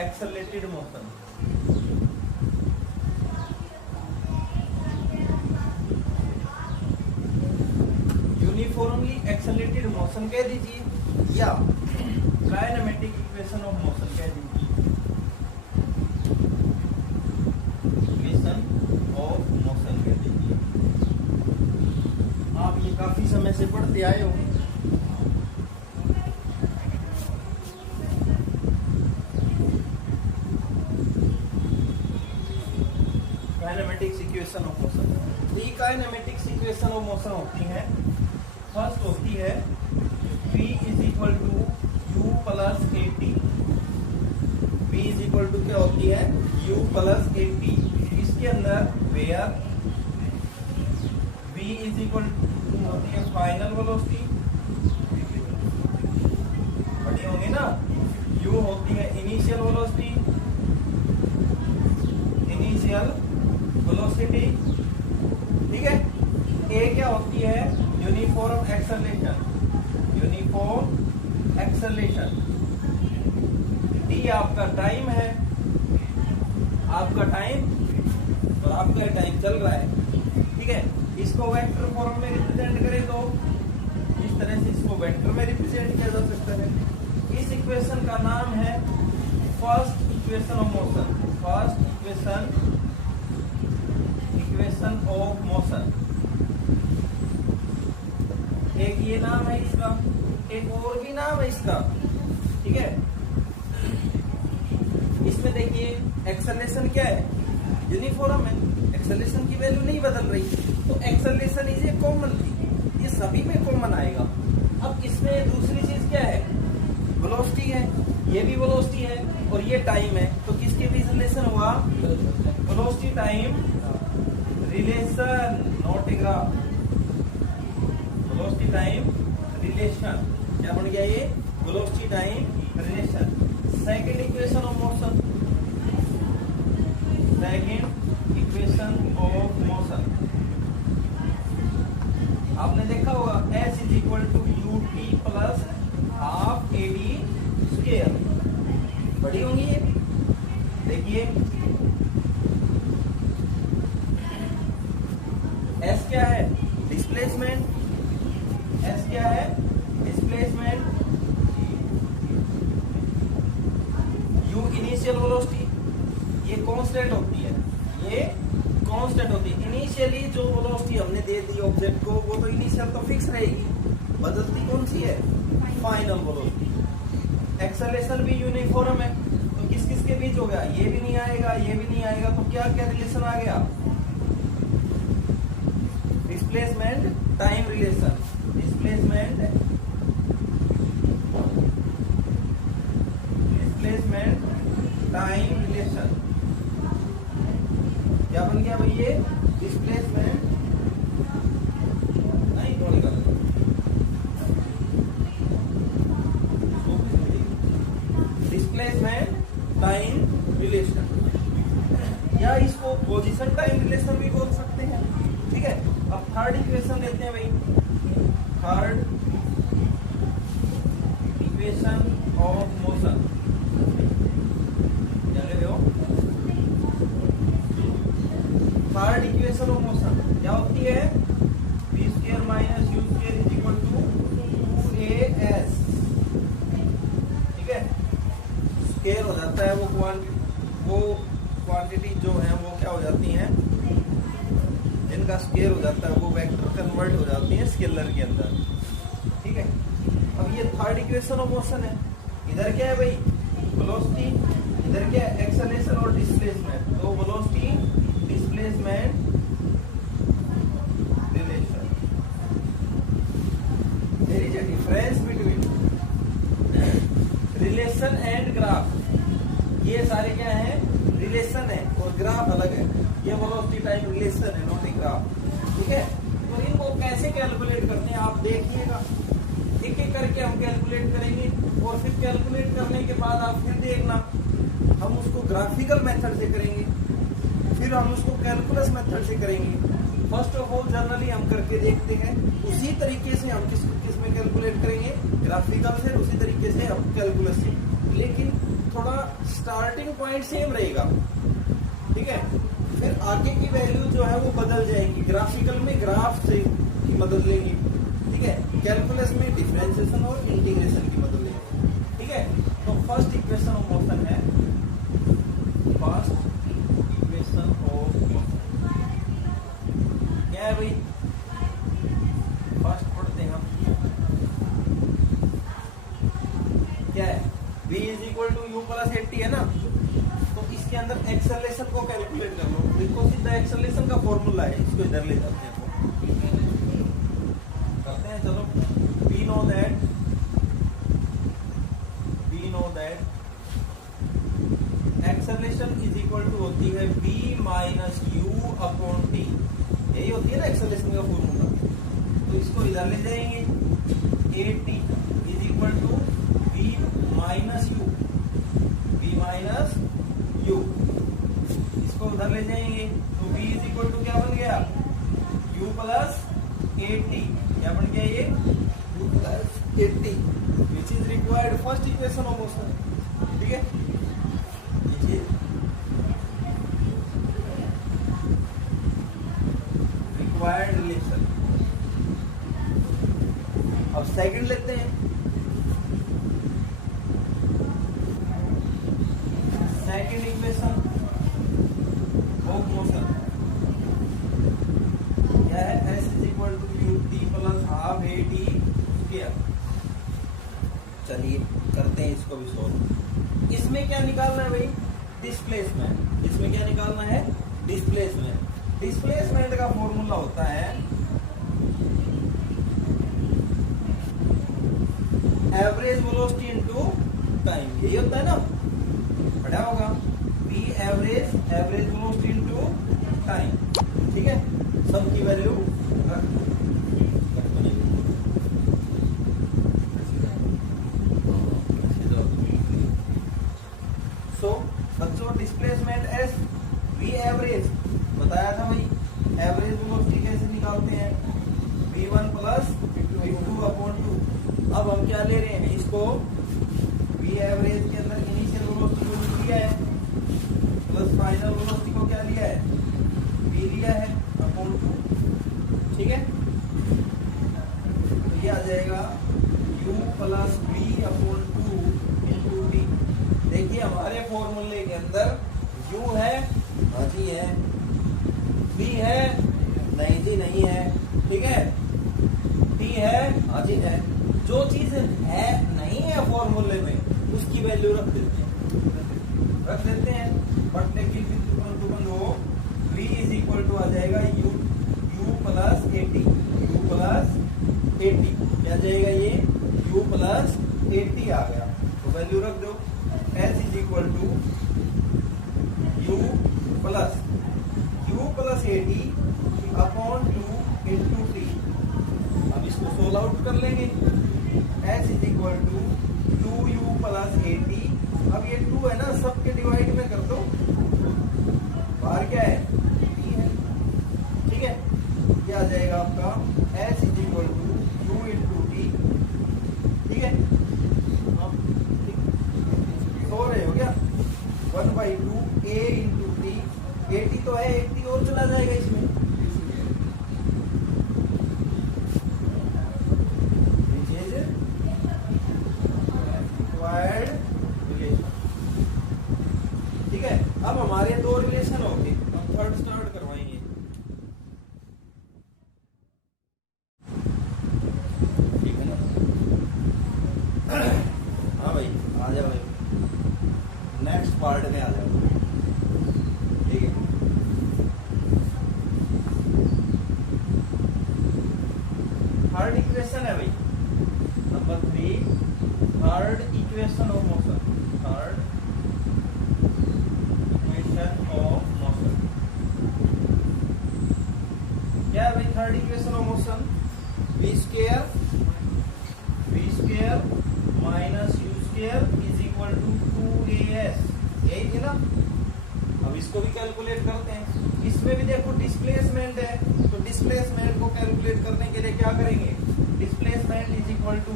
Accelerated motion. Uniformly accelerated motion कह दीजिए या काइनेमेटिक इक्वेशन ऑफ मोशन कह दीजिए। इक्वेशन ऑफ मोशन कह दीजिए। आप ये काफी समय से पढ़ते आए हो। Kinematics equation of motion. तो ये काइनेमेटिक्स इक्वेशन ऑफ मोशन होती है, फर्स्ट होती है V is equal to u plus a t. V is equal to क्या होती है? U plus a t. इसके अंदर where V is equal to होती है फाइनल वेलोसिटी, पढ़ी होंगे ना। U होती है इनिशियल वेलोसिटी, इनिशियल वेलोसिटी, ठीक है। ए क्या होती है? Uniform acceleration, uniform acceleration. T आपका टाइम है, आपका टाइम और आपका टाइम चल रहा है, ठीक है। इसको वेक्टर फॉर्म में रिप्रेजेंट करें तो इस तरह से इसको वेक्टर में रिप्रेजेंट किया जा सकता है। इस इक्वेशन का नाम है first equation of motion, first equation of motion. एक ये नाम है इसका, एक और भी नाम है इसका, ठीक है। इसमें देखिए एक्सेलरेशन क्या है? यूनिफॉर्म है, एक्सेलरेशन की वैल्यू नहीं बदल रही, तो एक्सेलरेशन इज ए कॉमन थी, ये सभी में कॉमन आएगा। अब इसमें दूसरी चीज क्या है? वेलोसिटी है, ये भी वेलोसिटी है और ये टाइम है, तो किसके बीच रिलेशन हुआ? Velocity time relation, not a graph. Velocity time relation क्या बन गया ये? Velocity time relation. Second equation of motion, second equation of motion आपने देखा होगा, S is equal to u t plus half a d square, बड़ी होंगी ये। देखिए S क्या है? डिस्प्लेसमेंट। S क्या है? डिस्प्लेसमेंट। U इनिशियल वेलोसिटी, ये कांस्टेंट होती है, ये कांस्टेंट होती है। इनिशियली जो वेलोसिटी हमने दे दी ऑब्जेक्ट को, वो तो इनिशियल तो फिक्स रहेगी, बदलती कौन सी है? Final velocity. एक्सेलरेशन भी यूनिफॉर्म है, तो किस किस के बीच हो गया? ये भी नहीं आएगा, ये भी नहीं आएगा, तो क्या क्या रिलेशन आ गया? Displacement time relation, displacement time relation. क्या बन गया भाई ये? डिस्प्लेसमेंट, नहीं थोड़ी गलत, डिस्प्लेसमेंट टाइम रिलेशन, या इसको पोजीशन टाइम रिलेशन भी बोल सकते हैं, ठीक है। अब थर्ड इक्वेशन लेते हैं भाई, third equation of motion. Third equation of motion क्या होती है? v square minus u square is equal to 2as, ठीक है। स्क्वायर हो जाता है, वो क्वांटिटी जो है वो क्या हो जाती हैं? जिनका स्क्वायर हो जाता है वो वेक्टर कन्वर्ट हो जाती है स्केलर के अंदर, ठीक है। अब ये थर्ड इक्वेशन ऑफ मोशन है। इधर क्या है भाई? वेलोसिटी, इधर क्या है? एक्सेलरेशन और डिस्प्लेसमेंट। तो velocity displacement relation, there is a difference between relation and graph. ये सारे क्या है? रिलेशन है और ग्राफ अलग है। ये वेलोसिटी टाइम रिलेशन है, नॉट ए ग्राफ, ठीक है। तो इनको कैसे कैलकुलेट करते हैं आप देखिएगा, एक एक करके हम कैलकुलेट करेंगे और फिर कैलकुलेट करने के बाद आप फिर देखना, हम उसको ग्राफिकल मेथड से करेंगे, फिर हम उसको कैलकुलस मेथड से करेंगे। फर्स्ट ऑफ ऑल जनरली हम करके देखते हैं, उसी तरीके से हम किस में कैलकुलेट करेंगे? ग्राफिकल से, उसी तरीके से हम कैलकुलस से। लेकिन थोड़ा स्टार्टिंग पॉइंट सेम रहेगा, ठीक है। फिर आगे की वैल्यू जो है वो बदल जाएगी, ग्राफिकल में ग्राफ से की मदद लेंगे, ठीक है। कैलकुलस में डिफरेंशिएशन और इंटीग्रेशन की मदद लेंगे, ठीक है। तो फर्स्ट इक्वेशन ऑफ मोशन है, फर्स्ट इक्वेशन ऑफ मोशन क्या है भाई? फर्स्ट पढ़ते हैं हम, क्या है? v is equal to u plus 80 है ना, तो इसके अंदर एक्सेलरेशन को कैलकुलेट कर लो। देखो सीधा एक्सेलरेशन का फॉर्मूला है, इसको इधर ले जाते हैं, करते हैं। चलो, we know that acceleration is equal to होती है v minus u upon t, यही होती है ना एक्सेलरेशन का फॉर्मूला। तो इसको इधर ले जाएंगे, at is equal to v minus u, इसको उधर ले जाएंगे तो v इज इक्वल टू क्या बन गया? u प्लस 80, क्या बन गया ये? u plus 80 which is required first equation of motion, ठीक है। Required relation. अब सेकंड लेते हैं, सेकंड इक्वेशन ऑफ मोशन क्या है? s is equal to u t plus half a t square. चलिए करते हैं इसको भी सोल्व। इसमें क्या निकालना है भाई? डिस्प्लेसमेंट। इसमें क्या निकालना है? डिस्प्लेसमेंट। डिस्प्लेसमेंट का फॉर्मूला होता है एवरेज वेलोसिटी इनटू टाइम, यही होता है ना, पढ़ा होगा। v average velocity into time, ठीक है। सब की वैल्यू सो बच्चों डिस्प्लेसमेंट s, v एवरेज बताया था भाई, एवरेज वेलोसिटी कैसे निकालते हैं? v1 plus v2 upon 2। अब हम क्या ले रहे हैं इसको? v एवरेज के अंदर इनिशियल वेलोसिटी को लिया है प्लस फाइनल वेलोसिटी को क्या लिया है? v लिया है अपॉन 2, ठीक है। तो ये आ जाएगा u plus v upon 2 into D. देखिए हमारे फॉर्मूले के अंदर u है, हाँ जी है, v है, नहीं जी नहीं है, ठीक है, t है, हाँ जी है। जो चीज है नहीं है फॉर्मूले में उसकी वैल्यू रख देते हैं, बटने की बंद हो। v इज इक्वल टू आ जाएगा u प्लस 80, u प्लस 80 क्या जाएगा? ये u प्लस 80 आ गया, तो वैल्यू रख दो। s is equal to u plus 80 upon 2 into t. अब इसको सोल्व आउट कर लेंगे। s is equal to 2u plus 80। अब ये 2 है ना, सबके डिवाइड में कर दो, बाहर क्या है? t है, ठीक है। क्या आ जाएगा आपका? s is equal to 2 into t, ठीक है। सो रहे हो क्या? 1/2 a इंटू टी, 80 तो है, 80 और चला जाएगा इसमें, ठीक है। अब हमारे दो रिलेशन हो गए, अब थर्ड स्टार्ट करवाएंगे। ठीक है ना? हाँ भाई आ जाओ, नेक्स्ट पार्ट में आ जाओ, ठीक है। थर्ड इक्वेशन है भाई number 3, third equation of motion, third equation of motion क्या है भाई? Third equation of motion v square minus u square is equal to 2as, यही थी ना। अब इसको भी कैलकुलेट करते हैं। इसमें भी देखो डिस्प्लेसमेंट है, तो डिस्प्लेसमेंट को कैलकुलेट करने के लिए क्या करेंगे? Displacement is equal to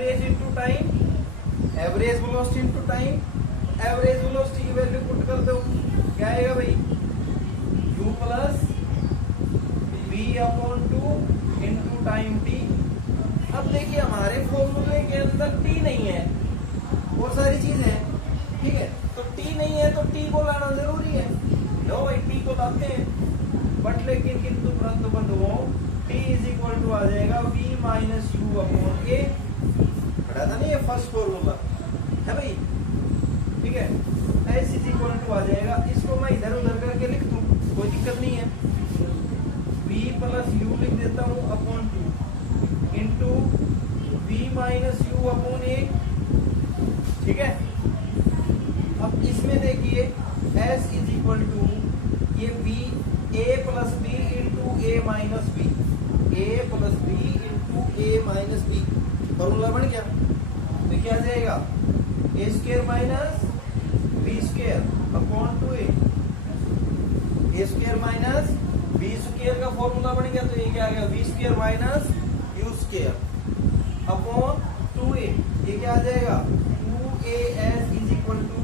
average into time, average velocity into time, average velocity की वैल्यू पुट कर दो, क्या आएगा भाई, u plus v upon 2 into time t। अब देखिए हमारे फॉर्मूले के अंदर t नहीं है, बहुत सारी चीज है, ठीक है, तो t नहीं है तो t को लाना जरूरी है, लो भाई t को लाते हैं, बट लेकिन किंतु परंतु बंधुओं t इज इक्वल टू आ जाएगा v minus u upon a, पढ़ा था ना ये फर्स्ट फॉर्मूला है भाई, ठीक है, s इज इक्वल टू आ जाएगा, इसको मैं इधर उधर करके लिख दूं, कोई दिक्कत नहीं है, v प्लस यू लिख देता हूं upon 2 into v minus u upon a, ठीक है। अब इसमें देखिए s इज इक्वल टू ये b a plus b into a minus b, a plus b into a minus b, formula बन गया, तो क्या जाएगा a square minus b square upon 2a, a square minus b square का formula बन गया, तो ये क्या आ गया b square minus u square upon 2a, ये क्या आ जाएगा 2as is equal to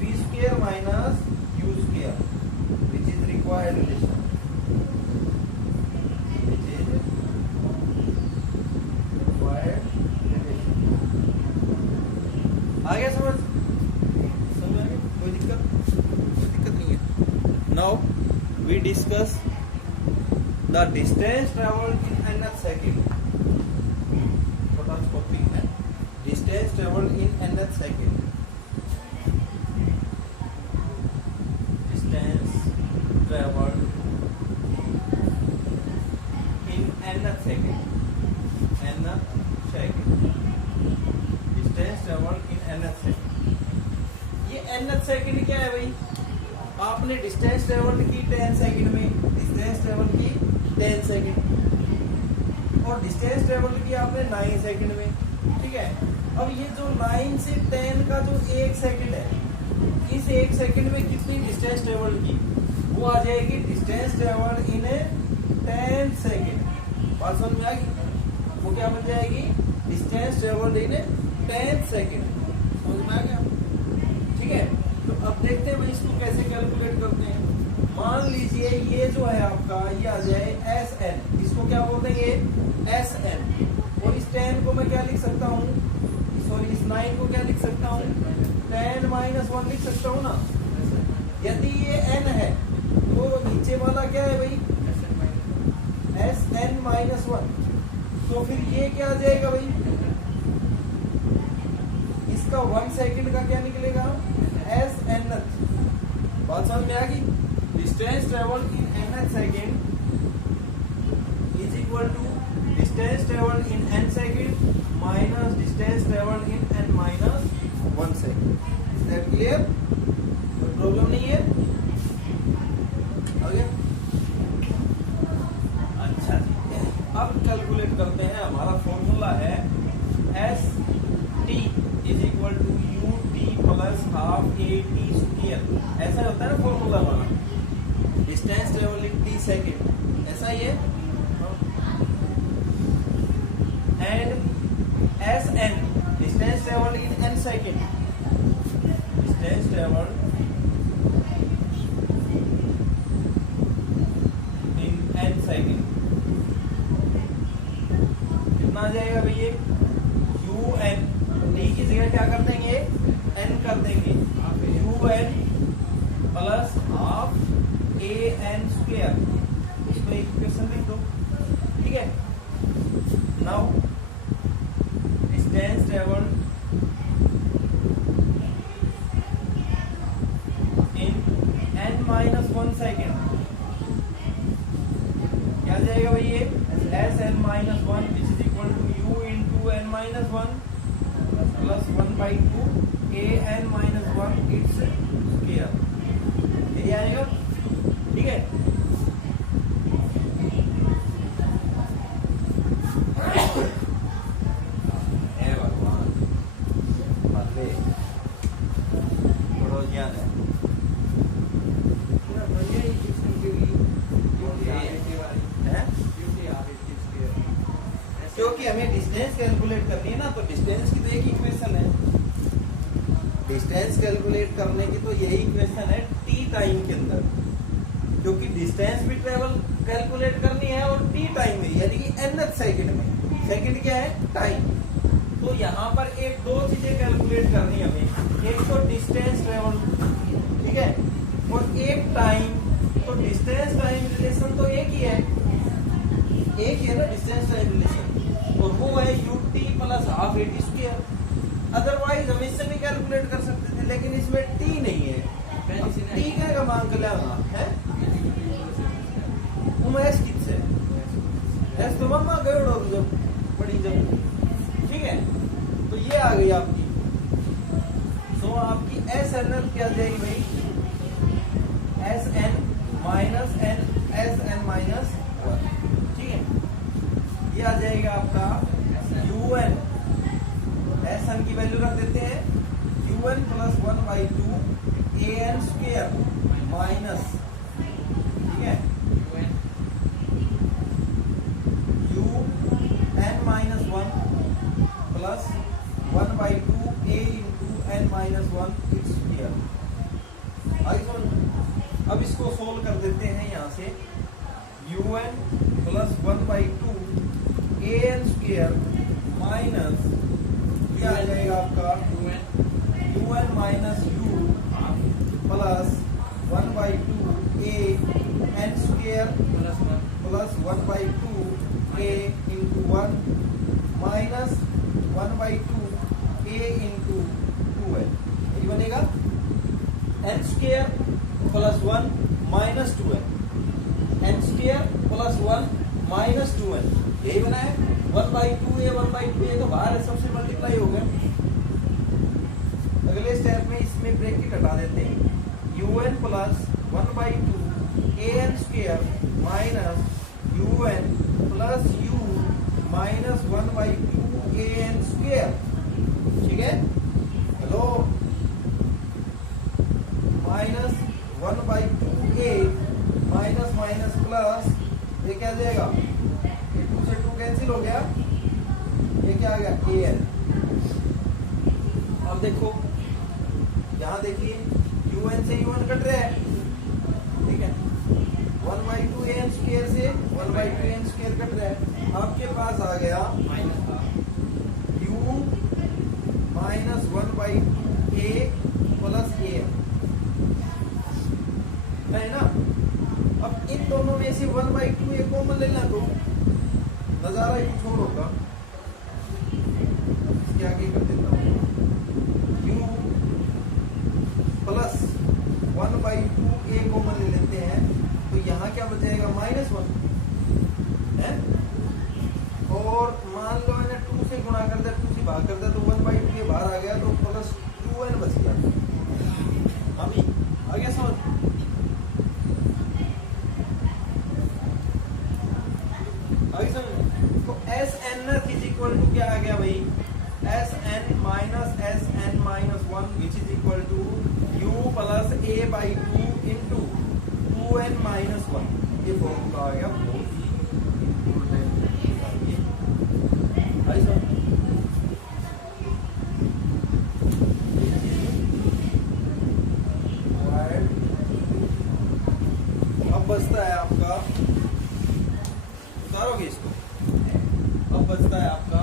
b square minus u square, which is required relation, which is required relation. आ गया समझ, समझ आ गया, कोई दिक्कत नहीं है। Now we discuss the distance travelled in nth second, छोटा टॉपिक है, distance travelled in nth second, distance travelled in nth second, nth second, distance travelled in nth second. ये nth सेकंड क्या है भाई, आपने डिस्टेंस ट्रेवल्ड की 10 second में, distance travelled की 10 सेकंड, और डिस्टेंस ट्रेवल्ड की आपने 9 सेकंड में, ठीक है। अब ये जो 9 से 10 का जो 1 सेकंड है, इस 1 सेकंड में कितनी डिस्टेंस ट्रेवल्ड की, वो आ जाएगी डिस्टेंस ट्रेवल्ड इन 10 सेकंड, बात समझ में आ गई, वो क्या बन जाएगी डिस्टेंस ट्रेवल्ड इन 10 सेकंड, समझ में आ गया, ठीक है। तो अब देखते हैं भाई इसको कैसे कैलकुलेट करते हैं। मान लीजिए ये जो है आपका, ये आ जाए Sn, इसको क्या बोलते हैं ये Sn, और इस 10 को मैं क्या लिख सकता हूँ, सॉरी इस 9 को क्या लिख सकता हूँ, 10 माइनस 1 लिख सकता हूँ ना। यदि ये n है तो नीचे वाला क्या है भाई Sn माइनस 1, तो फिर ये क्या आ जाएगा भाई, इसका 1 सेकंड का क्या निकलेगा Sn, बात समझ में आ गई। Distance travelled in nth second is equal to distance travelled in n second minus distance travelled in n minus 1 second. Is that clear, कोई प्रॉब्लम नहीं है, हो गया। अच्छा जी, अब कैलकुलेट करते हैं, हमारा फॉर्मूला है s t is equal to u t plus half a t square, ऐसा होता है ना फॉर्मूला वाला, distance travel in t second, ऐसा ही है। And s n distance travel in n second, distance travel in n second, कितना आ जाएगा भैया, यू एन, टी की जगह क्या कर देंगे एन कर देंगे, u n plus half a n square, इसको इक्वेशन लिख दो, ठीक है। Now distance travelled in n minus 1 second, क्या जाएगा भाई ये s n minus 1 which is equal to u into n minus 1 plus 1/2 a n minus 1 it's square, यही आएगा, ठीक है। भगवान थोड़ा ज्ञान है, क्योंकि हमें डिस्टेंस कैलकुलेट करनी है ना, तो डिस्टेंस की तो एक इक्वेशन है, डिस्टेंस कैलकुलेट करने की तो यही इक्वेशन है टी टाइम के अंदर, क्योंकि डिस्टेंस भी ट्रेवल कैलकुलेट करनी है और टी टाइम में, यानी कि nth सेकंड में। सेकंड क्या है? टाइम। तो यहाँ पर एक दो चीजें कैलकुलेट करनी है हमें, एक तो डिस्टेंस ट्रेवल, ठीक है, और एक टाइम। तो डिस्टेंस टाइम रिलेशन तो एक ही है ना, डिस्टेंस टाइम रिलेशन, और वो है ut plus half at square. Otherwise हम इससे भी कैलकुलेट कर सकते थे, लेकिन इसमें t नहीं है। t का मान कर लेना है, एस किससे, एस तो मम्मा गए जब बड़ी जब, ठीक है। तो ये आ गई आपकी, तो आपकी एस एन एल क्या जाएगी भाई, s n minus n, s n minus 1, ठीक है। ये आ जाएगा आपका यू एन, एस एन की वैल्यू रख देते हैं u n plus 1/2 a n square minus, ठीक है, u n minus 1 plus 1/2 a into n minus 1 it's square. अब इसको सोल्व कर देते हैं यहाँ से, u n plus 1/2 a n square minus, ये आ जाएगा आपका u n minus u plus 1/2 a n square plus 1/2 a into 1 minus 1/2 a into 2n, ये बनेगा n square plus 1 minus 2n, n square plus 1 minus 2n, यही बना है। 1/2a तो बाहर है, सबसे मल्टीप्लाई हो गया। अगले स्टेप में इसमें ब्रैकेट हटा देते हैं, un plus 1/2 a n square minus u n plus u minus 1/2 a n square, ठीक है। Hello, minus 1/2 a minus minus plus, ये क्या जाएगा, 2 से 2 कैंसिल हो गया, ये क्या आ गया ए एन। अब देखो यहाँ देखिए यू एन से यू एन कट रहा है, ठीक है, 1/2 ए एन स्क्वेयर से 1/2 ए एन स्क्वेयर कट रहा है। आपके पास आ गया u minus 1/2 a plus a n, है ना। अब इन दोनों में से 1/2 ए कॉमन लेना, तो नजारा ही कुछ और होगा। इसके आगे कर देता हूँ, u प्लस 1/2 ए कॉमन ले लेते हैं, तो यहाँ क्या बचेगा -1 है, और मान लो मैंने 2 से गुणा कर दिया, 2 से भाग कर दिया, तो 1/2 ए बाहर आ गया, तो प्लस 2n बच गया। अभी आ गया समझ, तो s n is equal to क्या आ गया भाई, s n minus s n minus 1 which is equal to u plus a/2 into 2n minus 1, ये फॉर्मूला आ गया। अब बचता है आपका, उतारोगे इसको, अब बचता है आपका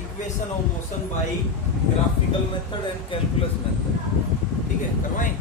equation of motion by graphical method and calculus method, ठीक है, करवाएं।